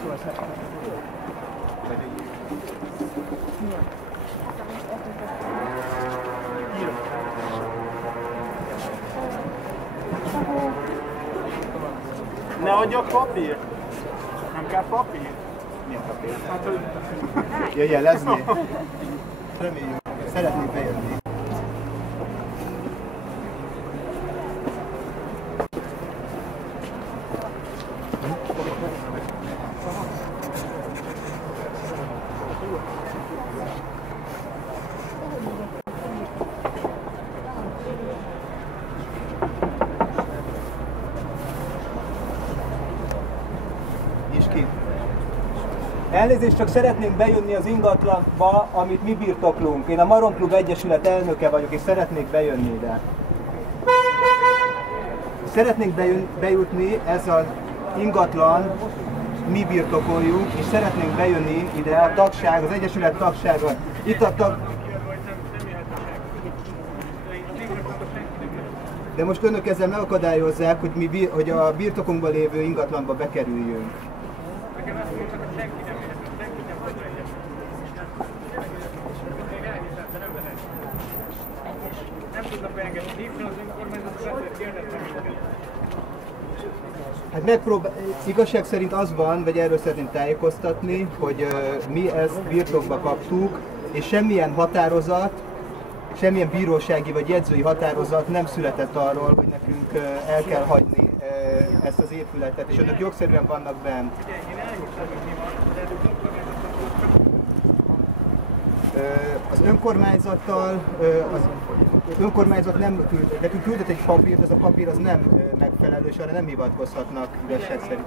Ne adjak papír? Nem kell papír? Milyen papír? Hát, hogy... Ja, jelezni? Reméljük. Szeretnék bejönni. Elnézést, csak szeretnénk bejönni az ingatlanba, amit mi birtoklunk. Én a Maron Klub Egyesület elnöke vagyok, és szeretnék bejönni ide. Szeretnénk bejutni, ez az ingatlan, mi birtokoljuk, és szeretnénk bejönni ide a tagság, az Egyesület tagsága. Itt a tag... De most önök ezzel megakadályozzák, hogy a birtokunkban lévő ingatlanba bekerüljünk. Hát igazság szerint az van, vagy erről szeretném tájékoztatni, hogy mi ezt birtokba kaptuk, és semmilyen határozat, semmilyen bírósági vagy jegyzői határozat nem született arról, hogy nekünk el kell hagyni ezt az épületet, és önök jogszerűen vannak bent. Az önkormányzattal, az önkormányzat nem küld, nekünk küldött egy papírt, ez a papír az nem megfelelő, és arra nem hivatkozhatnak igazság szerint.